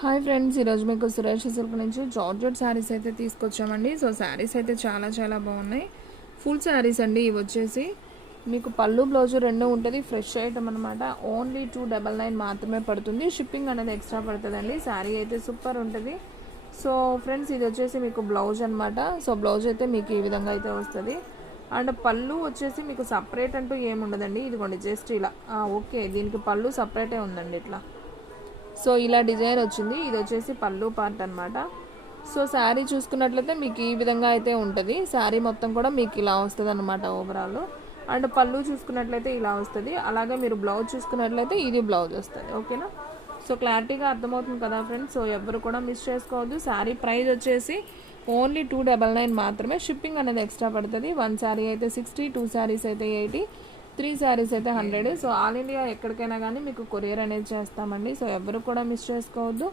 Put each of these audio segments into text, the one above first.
Hi friends, ఈరోజు మీకు Suresh silk నుంచి జార్జెట్ శారీస్ అయితే తీసుకొచ్చామండి. సో శారీస్ అయితే చాలా బాగున్నాయి. ఫుల్ శారీస్ అండి. ఇవి వచ్చేసి మీకు పళ్ళు బ్లౌజు రెండు ఉంటుంది. ఫ్రెష్ ఐటమ్ అనమాట. ఓన్లీ 299 మాత్రమే పడుతుంది. షిప్పింగ్ అనేది ఎక్స్ట్రా పడుతుందండి. శారీ అయితే సూపర్ ఉంటుంది. సో ఫ్రెండ్స్, ఇది వచ్చేసి మీకు బ్లౌజ్ అనమాట. సో బ్లౌజ్ అయితే మీకు ఈ విధంగా అయితే వస్తుంది. అండ్ పళ్ళు వచ్చేసి మీకు సపరేట్ అంటూ ఏముండదండి. ఇదిగోండి జస్ట్ ఇలా ఓకే, దీనికి పళ్ళు సపరేటే ఉందండి ఇట్లా. సో ఇలా డిజైన్ వచ్చింది. ఇది వచ్చేసి పళ్ళు పార్ట్ అనమాట. సో శారీ చూసుకున్నట్లయితే మీకు ఈ విధంగా అయితే ఉంటుంది. శారీ మొత్తం కూడా మీకు ఇలా వస్తుంది అనమాట ఓవరాల్. అండ్ పళ్ళు చూసుకున్నట్లయితే ఇలా వస్తుంది. అలాగే మీరు బ్లౌజ్ చూసుకున్నట్లయితే ఇది బ్లౌజ్ వస్తుంది. ఓకేనా? సో క్లారిటీగా అర్థమవుతుంది కదా ఫ్రెండ్స్. సో ఎవరు కూడా మిస్ చేసుకోవద్దు. శారీ ప్రైస్ వచ్చేసి ఓన్లీ 299 మాత్రమే. షిప్పింగ్ అనేది ఎక్స్ట్రా పడుతుంది. 1 శారీ అయితే 60, 2 శారీస్ అయితే 80, 3 శారీస్ అయితే 100. సో ఆల్ ఇండియా ఎక్కడికైనా కానీ మీకు కొరియర్ అనేది చేస్తామండి. సో ఎవరు కూడా మిస్ చేసుకోవద్దు.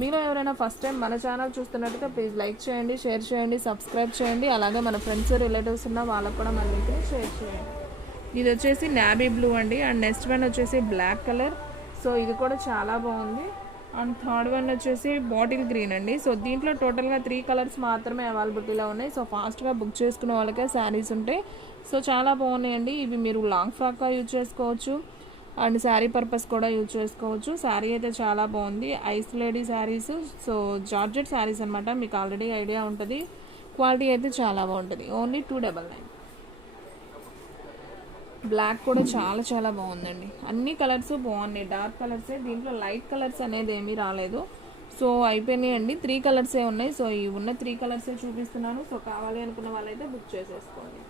మీలో ఎవరైనా ఫస్ట్ టైం మన ఛానల్ చూస్తున్నట్టయితే ప్లీజ్ లైక్ చేయండి, షేర్ చేయండి, సబ్స్క్రైబ్ చేయండి. అలాగే మన ఫ్రెండ్స్ రిలేటివ్స్ ఉన్న వాళ్ళకు కూడా మన లింక్ని షేర్ చేయండి. ఇది వచ్చేసి నావీ బ్లూ అండి. అండ్ నెక్స్ట్ వన్ వచ్చేసి బ్లాక్ కలర్. సో ఇది కూడా చాలా బాగుంది. అండ్ థర్డ్ వన్ వచ్చేసి బాటిల్ గ్రీన్ అండి. సో దీంట్లో టోటల్గా 3 కలర్స్ మాత్రమే అవైలబిలిటీలో ఉన్నాయి. సో ఫాస్ట్గా బుక్ చేసుకునే వాళ్ళకే శారీస్ ఉంటాయి. సో చాలా బాగున్నాయండి. ఇవి మీరు లాంగ్ ఫ్రాక్గా యూజ్ చేసుకోవచ్చు అండ్ శారీ పర్పస్ కూడా యూజ్ చేసుకోవచ్చు. శారీ అయితే చాలా బాగుంది. Ice lady saris. So georgette saris అనమాట. మీకు ఆల్రెడీ ఐడియా ఉంటుంది. క్వాలిటీ అయితే చాలా బాగుంటుంది. ఓన్లీ 299. బ్లాక్ కూడా చాలా బాగుందండి. అన్ని కలర్స్ బాగున్నాయి. డార్క్ కలర్సే. దీంట్లో లైట్ కలర్స్ అనేది ఏమీ రాలేదు. సో అయిపోయినాయి అండి. 3 కలర్సే ఉన్నాయి. సో ఈ ఉన్న 3 కలర్సే చూపిస్తున్నాను. సో కావాలి అనుకున్న వాళ్ళైతే బుక్ చేసేసుకోండి.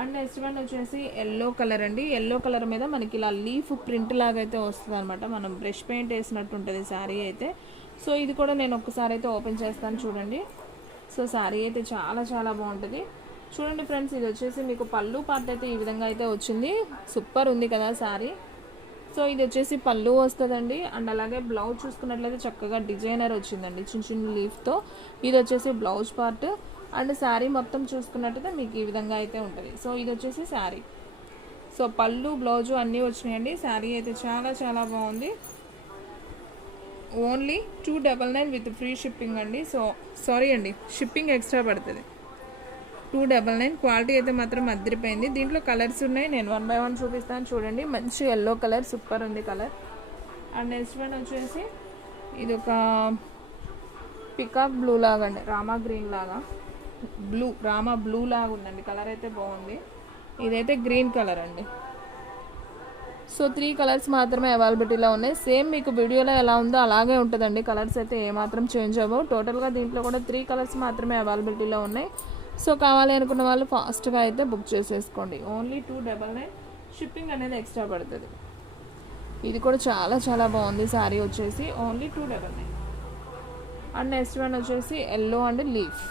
అండ్ నెక్స్ట్ వన్ వచ్చేసి ఎల్లో కలర్ అండి. ఎల్లో కలర్ మీద మనకి ఇలా లీఫ్ ప్రింట్ లాగా అయితే వస్తుంది అనమాట. మనం బ్రష్ పెయింట్ వేసినట్టు ఉంటుంది శారీ అయితే. సో ఇది కూడా నేను ఒక్కసారి అయితే ఓపెన్ చేస్తాను చూడండి. సో శారీ అయితే చాలా బాగుంటుంది. చూడండి ఫ్రెండ్స్, ఇది వచ్చేసి మీకు పళ్ళు పార్ట్ అయితే ఈ విధంగా అయితే వచ్చింది. సూపర్ ఉంది కదా శారీ. సో ఇది వచ్చేసి పళ్ళు వస్తుందండి. అండ్ అలాగే బ్లౌజ్ చూసుకున్నట్లయితే చక్కగా డిజైనర్ వచ్చిందండి చిన్న లీఫ్తో. ఇది వచ్చేసి బ్లౌజ్ పార్ట్. అండ్ శారీ మొత్తం చూసుకున్నట్టయితే మీకు ఈ విధంగా అయితే ఉంటుంది. సో ఇది వచ్చేసి శారీ. సో పళ్ళు బ్లౌజు అన్నీ వచ్చినాయండి. శారీ అయితే చాలా బాగుంది. ఓన్లీ 299 విత్ ఫ్రీ షిప్పింగ్ అండి. సో సారీ అండి, షిప్పింగ్ ఎక్స్ట్రా పడుతుంది. 299. క్వాలిటీ అయితే మాత్రం అదిరిపోయింది. దీంట్లో కలర్స్ ఉన్నాయి. నేను 1 బై 1 చూపిస్తాను చూడండి. మంచి ఎల్లో కలర్, సూపర్ ఉంది కలర్. అండ్ నెక్స్ట్ వన్ వచ్చేసి ఇది ఒక పికాక్ బ్లూ లాగా అండి. రామా గ్రీన్ లాగా రామా బ్లూ లాగా ఉందండి. కలర్ అయితే బాగుంది. ఇదైతే గ్రీన్ కలర్ అండి. సో 3 కలర్స్ మాత్రమే అవైలబిలిటీలో ఉన్నాయి. సేమ్ మీకు వీడియోలో ఎలా ఉందో అలాగే ఉంటుందండి. కలర్స్ అయితే ఏమాత్రం చేంజ్ అవ్వవు. టోటల్గా దీంట్లో కూడా 3 కలర్స్ మాత్రమే అవైలబిలిటీలో ఉన్నాయి. సో కావాలి అనుకున్న వాళ్ళు ఫాస్ట్గా అయితే బుక్ చేసేసుకోండి. ఓన్లీ 299. షిప్పింగ్ అనేది ఎక్స్ట్రా పడుతుంది. ఇది కూడా చాలా బాగుంది. శారీ వచ్చేసి ఓన్లీ 299. అండ్ నెక్స్ట్ వన్ వచ్చేసి yellow and leaf.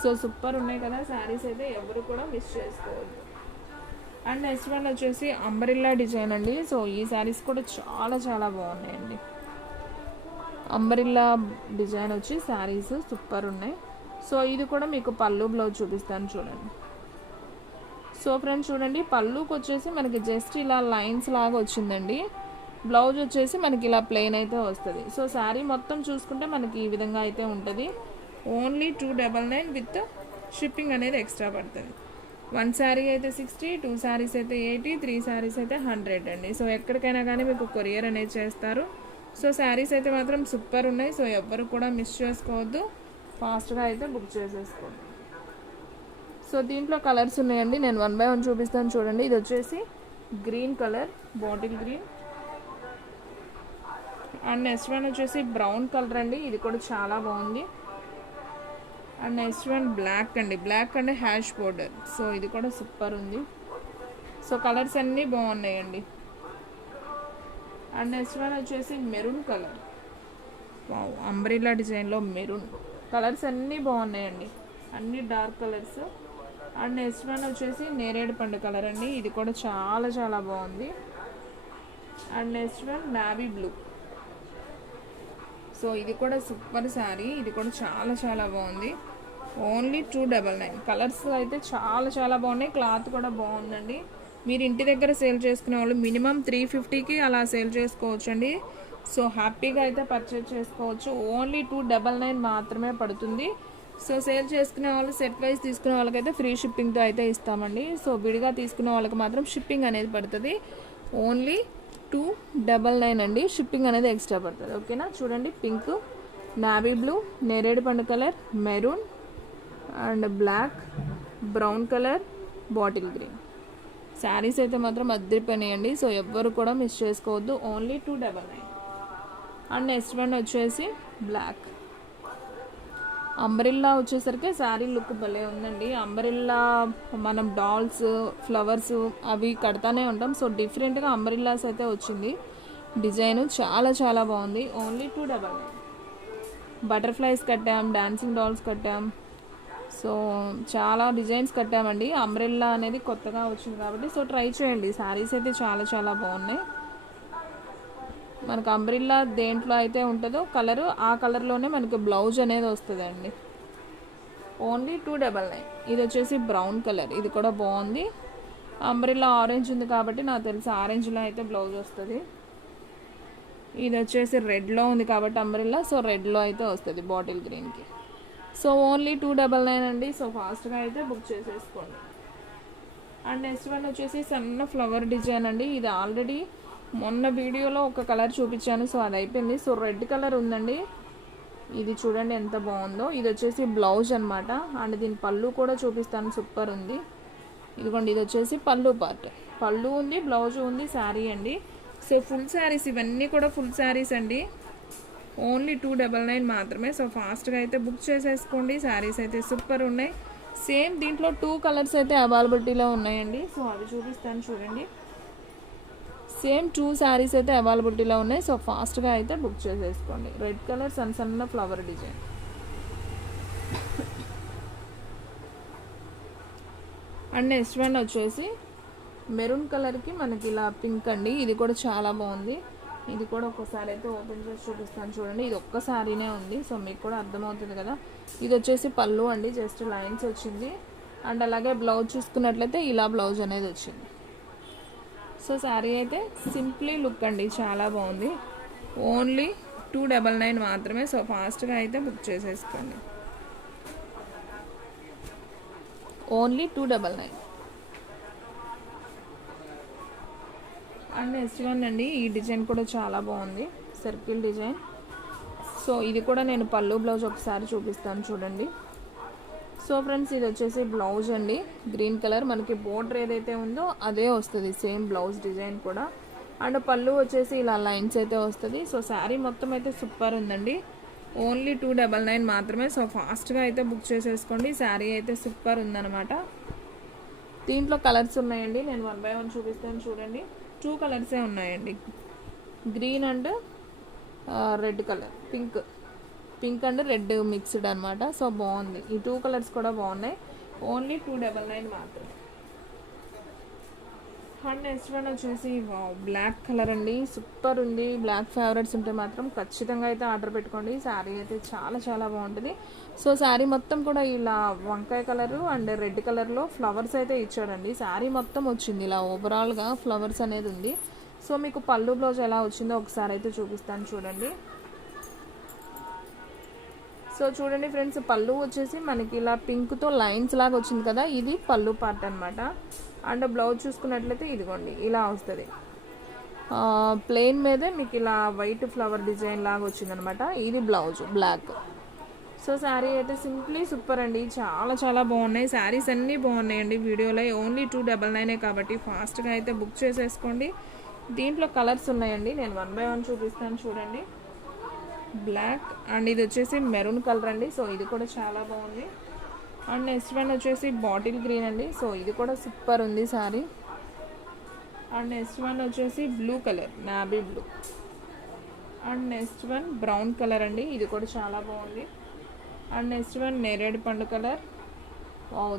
So super ఉన్నాయి కదా శారీస్ అయితే. ఎవరు కూడా మిస్ చేసుకోవద్దు. అండ్ నెక్స్ట్ వన్ వచ్చేసి అంబ్రెల్లా డిజైన్ అండి. సో ఈ శారీస్ కూడా చాలా బాగున్నాయండి. అంబ్రెల్లా డిజైన్ వచ్చి శారీస్ సూపర్ ఉన్నాయి. సో ఇది కూడా మీకు పళ్ళు బ్లౌజ్ చూపిస్తాను చూడండి. సో ఫ్రెండ్స్ చూడండి, పళ్ళుకి వచ్చేసి మనకి జస్ట్ ఇలా లైన్స్ లాగా వచ్చిందండి. బ్లౌజ్ వచ్చేసి మనకి ఇలా ప్లెయిన్ అయితే వస్తుంది. సో శారీ మొత్తం చూసుకుంటే మనకి ఈ విధంగా అయితే ఉంటుంది. ఓన్లీ 299 విత్ షిప్పింగ్ అనేది ఎక్స్ట్రా పడుతుంది. 1 శారీ అయితే 60, 2 శారీస్ అయితే 80, 3 శారీస్ అయితే 100 అండి. సో ఎక్కడికైనా కానీ మీకు కొరియర్ అనేది చేస్తారు. సో శారీస్ అయితే మాత్రం సూపర్ ఉన్నాయి. సో ఎవ్వరు కూడా మిస్ చేసుకోవద్దు. ఫాస్ట్గా అయితే బుక్ చేసేసుకోండి. సో దీంట్లో కలర్స్ ఉన్నాయండి. నేను 1 బై 1 చూపిస్తాను చూడండి. ఇది వచ్చేసి green colour, bottle green. And next one వచ్చేసి బ్రౌన్ కలర్ అండి. ఇది కూడా చాలా బాగుంది. అండ్ నెక్స్ట్ వన్ బ్లాక్ అండి. Black and hash border. So ఇది కూడా సూపర్ ఉంది. సో కలర్స్ అన్నీ బాగున్నాయండి. అండ్ నెక్స్ట్ వన్ వచ్చేసి మెరూన్ కలర్. అంబ్రెల్లా డిజైన్లో మెరూన్. కలర్స్ అన్నీ బాగున్నాయండి. అన్నీ dark colours. And next one వచ్చేసి నేరేడు పండు కలర్ అండి. ఇది కూడా చాలా బాగుంది. And next one navy blue. So ఇది కూడా సూపర్ శారీ. ఇది కూడా చాలా బాగుంది. ఓన్లీ 299. కలర్స్ అయితే చాలా బాగున్నాయి. క్లాత్ కూడా బాగుందండి. మీరు ఇంటి దగ్గర సేల్ చేసుకునే వాళ్ళు మినిమం 350కి అలా సేల్ చేసుకోవచ్చు అండి. సో హ్యాపీగా అయితే పర్చేజ్ చేసుకోవచ్చు. ఓన్లీ 299 మాత్రమే పడుతుంది. సో సేల్ చేసుకునే వాళ్ళు సెట్ వైజ్ తీసుకునే వాళ్ళకైతే ఫ్రీ షిప్పింగ్తో అయితే ఇస్తామండి. సో విడిగా తీసుకునే వాళ్ళకి మాత్రం షిప్పింగ్ అనేది పడుతుంది. ఓన్లీ 299 అండి. షిప్పింగ్ అనేది ఎక్స్ట్రా పడుతుంది. ఓకేనా. చూడండి, పింక్, నావీ బ్లూ, నేరేడు పండు colour, maroon and black, brown colour, bottle green saris అయితే మాత్రం అద్దరిపోయినాయండి. సో ఎవ్వరు కూడా మిస్ చేసుకోవద్దు. ఓన్లీ 299. అండ్ నెక్స్ట్ వన్ వచ్చేసి బ్లాక్. అంబ్రిల్లా వచ్చేసరికి శారీ లుక్ భలే ఉందండి. అంబ్రిల్లా మనం డాల్స్, ఫ్లవర్స్ అవి కడతానే ఉంటాం. సో డిఫరెంట్గా అంబ్రిల్లాస్ అయితే వచ్చింది. డిజైన్ చాలా చాలా బాగుంది. ఓన్లీ 299. బటర్ఫ్లైస్ కట్టాం, డాన్సింగ్ డాల్స్ కట్టాం. సో చాలా డిజైన్స్ కట్టామండి. అంబ్రెల్లా అనేది కొత్తగా వచ్చింది కాబట్టి సో ట్రై చేయండి. శారీస్ అయితే చాలా చాలా బాగున్నాయి. మనకు అంబ్రెల్లా దేంట్లో అయితే ఉంటుందో కలరు, ఆ కలర్లోనే మనకి బ్లౌజ్ అనేది వస్తుందండి. ఓన్లీ 299. ఇది వచ్చేసి బ్రౌన్ కలర్. ఇది కూడా బాగుంది. అంబ్రెల్లా ఆరెంజ్ ఉంది కాబట్టి నాకు తెలిసి ఆరెంజ్లో అయితే బ్లౌజ్ వస్తుంది. ఇది వచ్చేసి రెడ్లో ఉంది కాబట్టి అంబ్రెల్లా, సో రెడ్లో అయితే వస్తుంది బాటిల్ గ్రీన్కి. సో ఓన్లీ 299 అండి. సో ఫాస్ట్గా అయితే బుక్ చేసేసుకోండి. అండ్ నెక్స్ట్ వన్ వచ్చేసి సన్న ఫ్లవర్ డిజైన్ అండి. ఇది ఆల్రెడీ మొన్న వీడియోలో ఒక కలర్ చూపించాను. సో అది అయిపోయింది. సో రెడ్ కలర్ ఉందండి. ఇది చూడండి ఎంత బాగుందో. ఇది వచ్చేసి బ్లౌజ్ అనమాట. అండ్ దీని పళ్ళు కూడా చూపిస్తాను, సూపర్ ఉంది. ఇదిగోండి, ఇది వచ్చేసి పళ్ళు పార్ట్. పళ్ళు ఉంది, బ్లౌజ్ ఉంది, శారీ అండి. సో ఫుల్ శారీస్, ఇవన్నీ కూడా ఫుల్ శారీస్ అండి. ఓన్లీ 299 మాత్రమే. సో ఫాస్ట్గా అయితే బుక్ చేసేసుకోండి. శారీస్ అయితే సూపర్ ఉన్నాయి. సేమ్ దీంట్లో 2 కలర్స్ అయితే అవైలబిలిటీలో ఉన్నాయండి. సో అవి చూపిస్తాను చూడండి. సేమ్ 2 శారీస్ అయితే అవైలబిలిటీలో ఉన్నాయి. సో ఫాస్ట్గా అయితే బుక్ చేసేసుకోండి. రెడ్ కలర్ సన్న సన్న flower design. And next one వచ్చేసి మెరూన్ కలర్కి మనకి ఇలా పింక్ అండి. ఇది కూడా చాలా బాగుంది. ఇది కూడా ఒక్కసారి అయితే ఓపెన్ చేసి చూపిస్తాను చూడండి. ఇది ఒక్క శారీనే ఉంది. సో మీకు కూడా అర్థమవుతుంది కదా. ఇది వచ్చేసి పళ్ళు అండి, జస్ట్ లైన్స్ వచ్చింది. అండ్ అలాగే బ్లౌజ్ చూసుకున్నట్లయితే ఇలా బ్లౌజ్ అనేది వచ్చింది. సో శారీ అయితే సింప్లీ లుక్ అండి, చాలా బాగుంది. ఓన్లీ 299 మాత్రమే. సో ఫాస్ట్గా అయితే బుక్ చేసేసుకోండి. ఓన్లీ 299. అండ్ నెక్స్ట్ వన్ అండి. ఈ డిజైన్ కూడా చాలా బాగుంది, సర్కిల్ డిజైన్. సో ఇది కూడా నేను పళ్ళు బ్లౌజ్ ఒకసారి చూపిస్తాను చూడండి. సో ఫ్రెండ్స్, ఇది వచ్చేసి బ్లౌజ్ అండి. గ్రీన్ కలర్ మనకి బోర్డర్ ఏదైతే ఉందో అదే వస్తుంది, సేమ్ బ్లౌజ్ డిజైన్ కూడా. అండ్ పళ్ళు వచ్చేసి ఇలా లైన్స్ అయితే వస్తుంది. సో శారీ మొత్తం అయితే సూపర్ ఉందండి. ఓన్లీ 299 మాత్రమే. సో ఫాస్ట్గా అయితే బుక్ చేసేసుకోండి. శారీ అయితే సూపర్ ఉందన్నమాట. దీంట్లో కలర్స్ ఉన్నాయండి. నేను 1 by 1 చూపిస్తాను చూడండి. 2 కలర్సే ఉన్నాయండి, green and red colour, pink and red mixed అనమాట. సో బాగుంది. ఈ 2 కలర్స్ కూడా బాగున్నాయి. ఓన్లీ 299 మాత్రమే. అండ్ నెక్స్ట్ వన్ వచ్చేసి బ్లాక్ కలర్ అండి, సూపర్ ఉంది. బ్లాక్ ఫేవరెట్స్ ఉంటే మాత్రం ఖచ్చితంగా అయితే ఆర్డర్ పెట్టుకోండి. శారీ అయితే చాలా చాలా బాగుంటుంది. సో శారీ మొత్తం కూడా ఇలా వంకాయ కలరు అండ్ రెడ్ కలర్లో ఫ్లవర్స్ అయితే ఇచ్చాడండి. శారీ మొత్తం వచ్చింది ఇలా ఓవరాల్గా ఫ్లవర్స్ అనేది ఉంది. సో మీకు పళ్ళు బ్లౌజ్ ఎలా వచ్చిందో ఒకసారి అయితే చూపిస్తాను చూడండి. సో చూడండి ఫ్రెండ్స్, పళ్ళు వచ్చేసి మనకి ఇలా పింక్తో లైన్స్ లాగా వచ్చింది కదా, ఇది పళ్ళు పార్ట్ అనమాట. అండ్ బ్లౌజ్ చూసుకున్నట్లయితే ఇదిగోండి ఇలా వస్తుంది. ప్లెయిన్ మీదే మీకు ఇలా వైట్ ఫ్లవర్ డిజైన్ లాగా వచ్చిందనమాట. ఇది బ్లౌజ్ బ్లాక్. సో శారీ అయితే సింప్లీ సూపర్ అండి, చాలా చాలా బాగున్నాయి. శారీస్ అన్నీ బాగున్నాయండి వీడియోలో. ఓన్లీ 299 కాబట్టి ఫాస్ట్గా అయితే బుక్ చేసేసుకోండి. దీంట్లో కలర్స్ ఉన్నాయండి, నేను 1 by 1 చూపిస్తాను చూడండి. బ్లాక్ అండ్ ఇది వచ్చేసి మెరూన్ కలర్ అండి. సో ఇది కూడా చాలా బాగుంది. అండ్ నెక్స్ట్ వన్ వచ్చేసి బాటిల్ గ్రీన్ అండి. సో ఇది కూడా సూపర్ ఉంది శారీ. అండ్ నెక్స్ట్ వన్ వచ్చేసి blue colour, నాబీ blue. And next one brown colour అండి. ఇది కూడా చాలా బాగుంది. అండ్ నెక్స్ట్ వన్ నేరేడు పండు కలర్.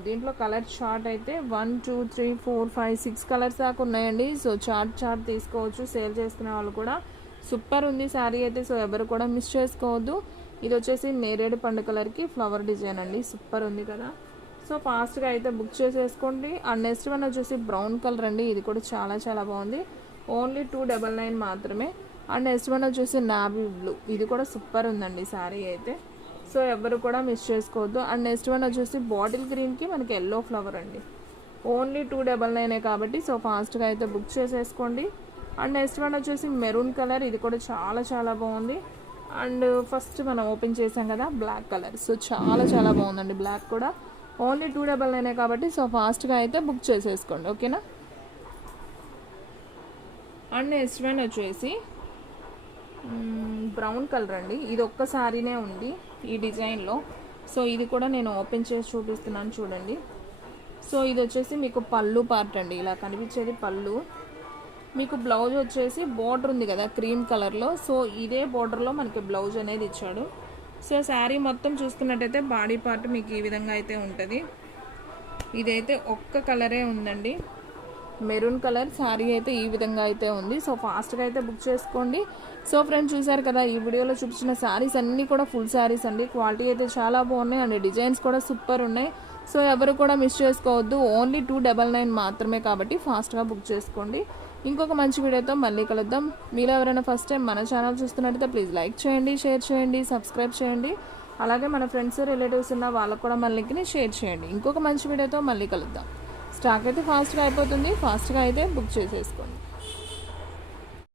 దీంట్లో కలర్ చార్ట్ అయితే 1 2 3 4 5 6 కలర్స్ దాకా ఉన్నాయండి. సో చార్ట్ తీసుకోవచ్చు, సేల్ చేసుకునే వాళ్ళు కూడా. సూపర్ ఉంది శారీ అయితే. సో ఎవరు కూడా మిస్ చేసుకోవద్దు. ఇది వచ్చేసి నేరేడు పండు కలర్కి ఫ్లవర్ డిజైన్ అండి, సూపర్ ఉంది కదా. సో ఫాస్ట్గా అయితే బుక్ చేసేసుకోండి. అండ్ నెక్స్ట్ వన్ వచ్చేసి బ్రౌన్ కలర్ అండి. ఇది కూడా చాలా చాలా బాగుంది. ఓన్లీ 299 మాత్రమే. అండ్ నెక్స్ట్ వన్ వచ్చేసి నావీ బ్లూ, ఇది కూడా సూపర్ ఉందండి శారీ అయితే. సో ఎవరు కూడా మిస్ చేసుకోవద్దు. అండ్ నెక్స్ట్ వన్ వచ్చేసి బాటిల్ గ్రీన్కి మనకి ఎల్లో ఫ్లవర్ అండి. ఓన్లీ 299 కాబట్టి సో ఫాస్ట్గా అయితే బుక్ చేసేసుకోండి. అండ్ నెక్స్ట్ వన్ వచ్చేసి మెరూన్ కలర్, ఇది కూడా చాలా చాలా బాగుంది. అండ్ ఫస్ట్ మనం ఓపెన్ చేసాం కదా బ్లాక్ కలర్, సో చాలా చాలా బాగుందండి బ్లాక్ కూడా. ఓన్లీ 299 కాబట్టి సో ఫాస్ట్గా అయితే బుక్ చేసేసుకోండి, ఓకేనా. అండ్ నెక్స్ట్ వన్ వచ్చేసి బ్రౌన్ కలర్ అండి, ఇది ఒక్క సారీనే ఉంది ఈ డిజైన్లో. సో ఇది కూడా నేను ఓపెన్ చేసి చూపిస్తున్నాను చూడండి. సో ఇది వచ్చేసి మీకు పళ్ళు పార్ట్ అండి, ఇలా కనిపించేది పళ్ళు. మీకు బ్లౌజ్ వచ్చేసి బోర్డర్ ఉంది కదా క్రీమ్ కలర్లో, సో ఇదే బోర్డర్లో మనకి బ్లౌజ్ అనేది ఇచ్చాడు. సో శారీ మొత్తం చూసుకున్నట్టయితే బాడీ పార్ట్ మీకు ఈ విధంగా అయితే ఉంటుంది. ఇదైతే ఒక్క కలరే ఉందండి, మెరూన్ కలర్ శారీ అయితే ఈ విధంగా అయితే ఉంది. సో ఫాస్ట్గా అయితే బుక్ చేసుకోండి. సో ఫ్రెండ్స్ చూసారు కదా, ఈ వీడియోలో చూపించిన శారీస్ అన్నీ కూడా ఫుల్ శారీస్ అండి. క్వాలిటీ అయితే చాలా బాగున్నాయి అండ్ డిజైన్స్ కూడా సూపర్ ఉన్నాయి. సో ఎవరు కూడా మిస్ చేసుకోవద్దు. ఓన్లీ 299 మాత్రమే కాబట్టి ఫాస్ట్గా బుక్ చేసుకోండి. ఇంకొక మంచి వీడియోతో మళ్ళీ కలుద్దాం. మీలో ఎవరైనా ఫస్ట్ టైం మన ఛానల్ చూస్తున్నట్టయితే ప్లీజ్ లైక్ చేయండి, షేర్ చేయండి, సబ్స్క్రైబ్ చేయండి. అలాగే మన ఫ్రెండ్స్ రిలేటివ్స్ ఉన్న వాళ్ళకు కూడా మన లింక్ని షేర్ చేయండి. ఇంకొక మంచి వీడియోతో మళ్ళీ కలుద్దాం. స్టాక్ అయితే ఫాస్ట్గా అయిపోతుంది, ఫాస్ట్గా అయితే బుక్ చేసేసుకోండి.